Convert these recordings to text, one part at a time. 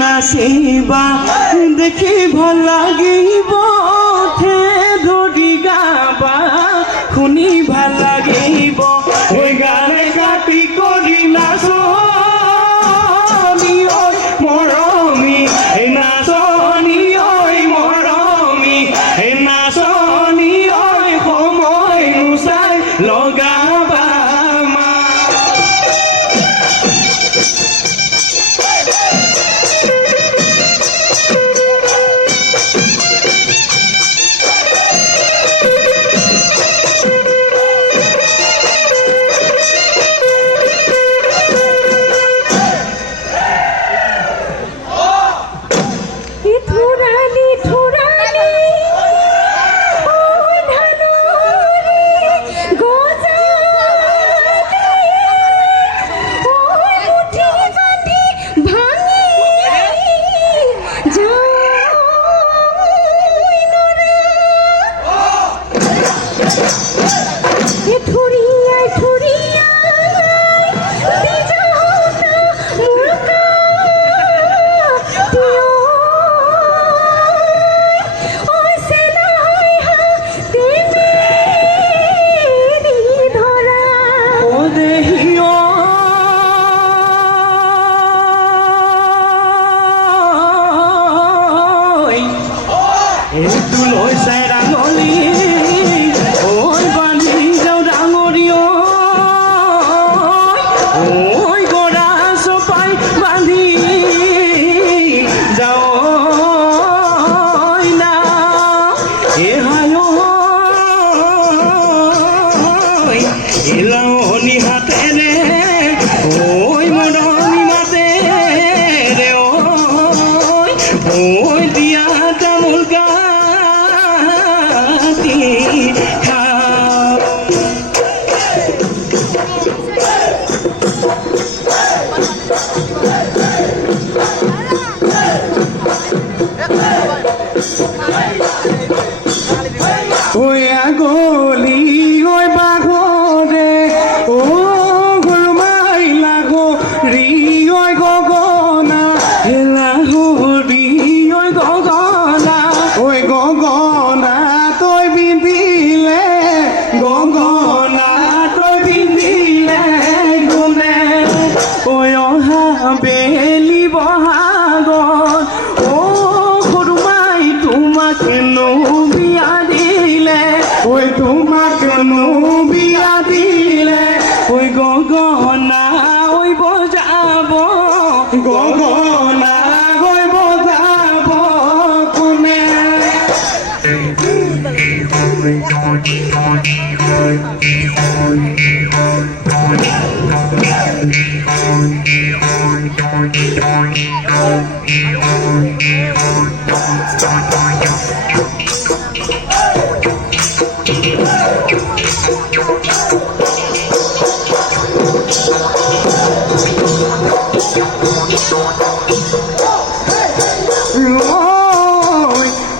নাচিবা দেখি ভাল লাগিব ধৰি গাবা শুনি ভাল লাগিব ওই গানে কাটি কৰি নাচনি ঐ মৰমী এই নাচনি ঐ মৰমী এই নাচনি ঐ সময় নুচাই লগাবা ওই আগলি ওই বাঘরে ও ঘুরমাই লাগো রি ওই গগনা হেলা হরি ওই গগনা তই বিন্দিলে গগনা তই বিন্দিলে গুনে ওই অহা বেলি বহাগত ও ঘুরমাই তোমাকে বিয়া দিলে ওই তোমাকে বিয়া দিলে ওই গগনা ওই বজাব গগনা ওই বজাব কোনে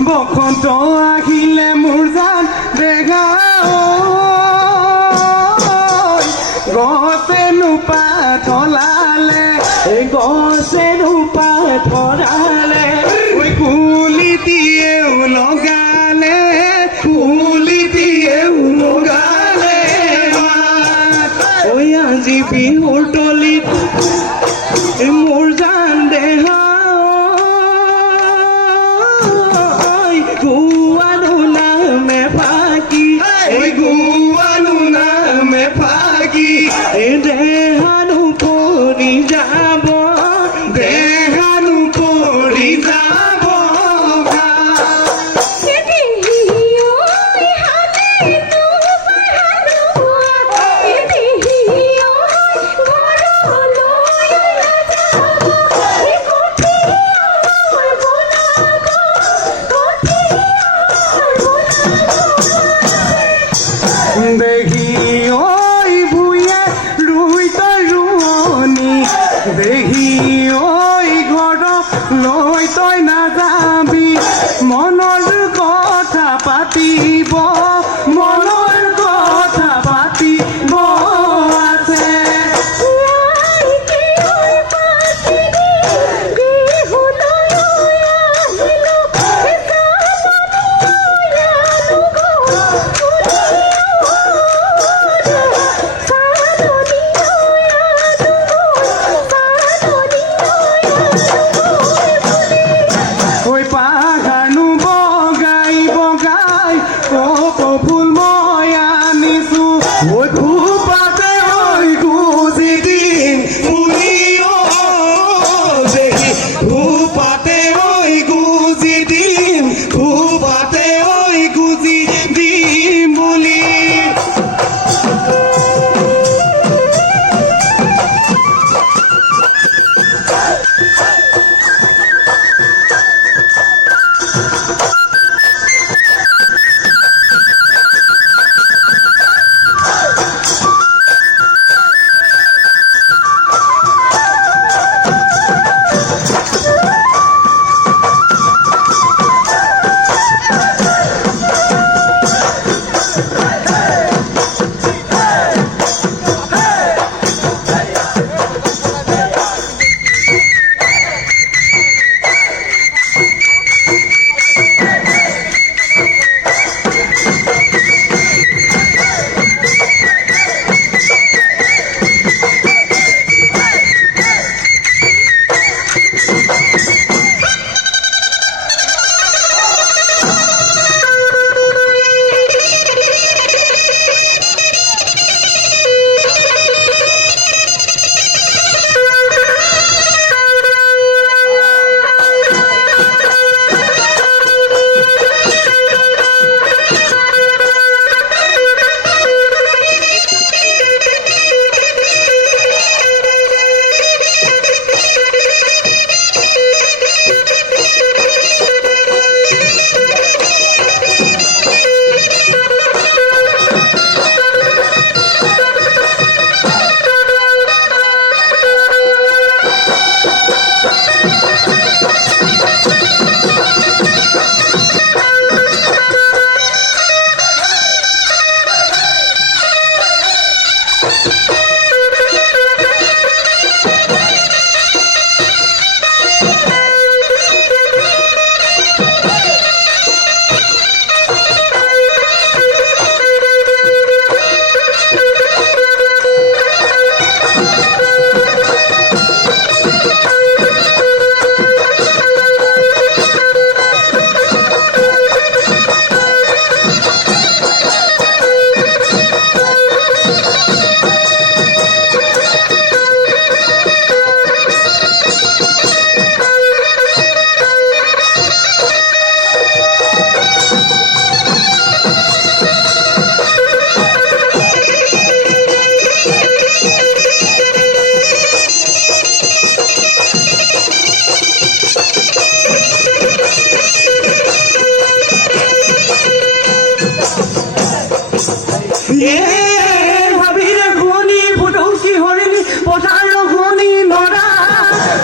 বসন্ত আহিলে মোৰ জান দেখা গছে নুপাত হলালে গছে নুপাত হলালে ওই কুলি দিয়েও লগালে ওই আজি বিহুৰ তলিত মোৰ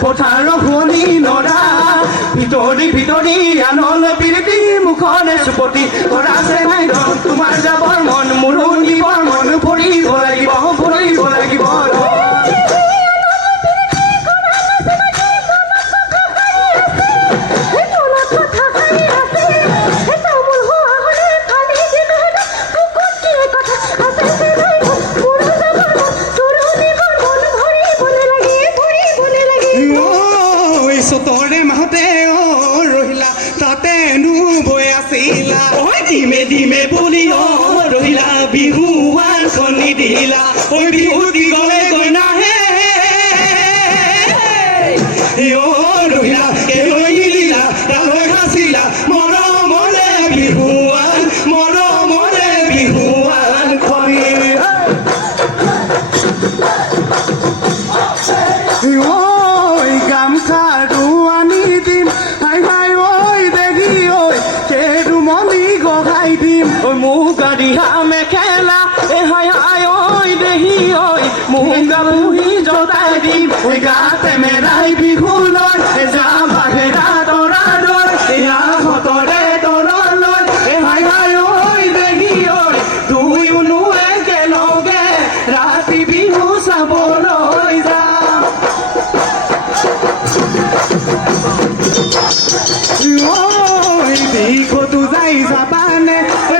পথাৰ শুৱনি নৰা ভিতৰি আনলে পিৰিতি মুখনে চুপতি কৰাছে নাই ধন তোমাৰ যাবৰ মন মোৰো নিবৰ মন ফুৰিব লাগিব চতৰে মাহতে ৰহিলা তাতে নুবৈ আছিলা দিমে বুলি ৰহিলা বিহুৱান খনি দিলা বিহুতি গলে গইনাহে ৰহিলা কেলৈ নিলিলা তালৈ হাচিলা মৰমৰে বিহুৱান খনি গামখাৰু আনি দিম হাই ঐ দেখি ঐ কেৰুমণি গঢ়াই দিম মুগা দিহা মেখেলা হাই ঐ দেখি ঐ মুগা পুহি জতাই দিম গাতে মেৰাই বিহু লৈ যা ভাগেৰা তৰা লৈ হাতৰে তৰলৈ হাই ঐ দেখি ঐ দুয়োনো একেলগে ৰাতি বিহু চাবলৈ যাম দিঘতো যাই যাবানে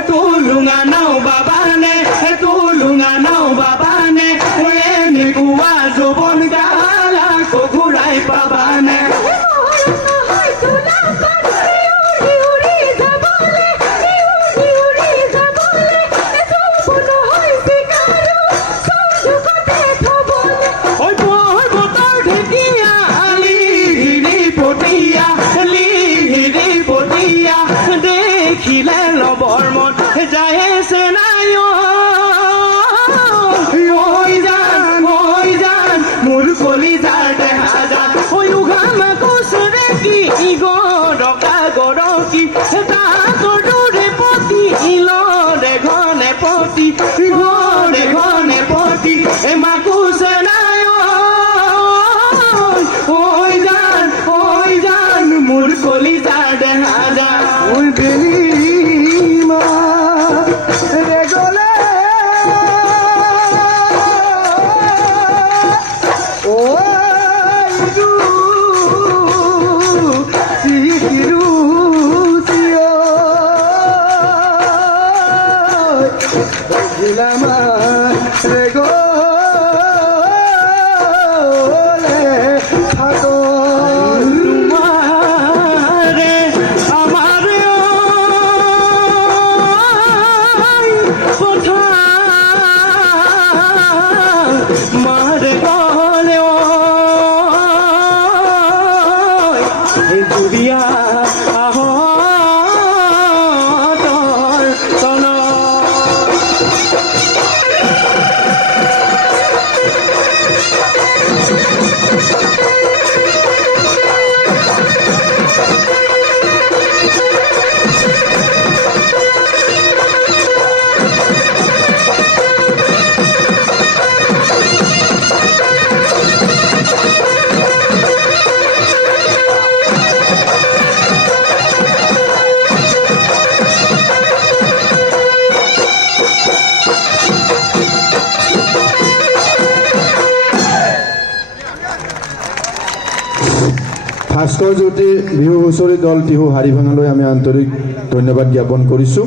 তুলুঙা নাও বাবানে এনেকুৱা যৌৱন গালা ঘূৰাই পাবানে দেখিলে লবৰ মন যায় আছে নাই জান মোৰ কলিজাৰ দেহা যান উঘামা কোচৰে কি গৰকা গৰকি তাহাঁতৰ দৰে পতি ইলৰে ঘনে পতি মাকুছে নাই জান মোৰ কলিজাৰ দেহা যান ভাস্কৰ জ্যোতি বিহু হুঁচৰি দল টিহু হাৰিভাঙালৈ আমি আন্তৰিক ধন্যবাদ জ্ঞাপন কৰিছোঁ।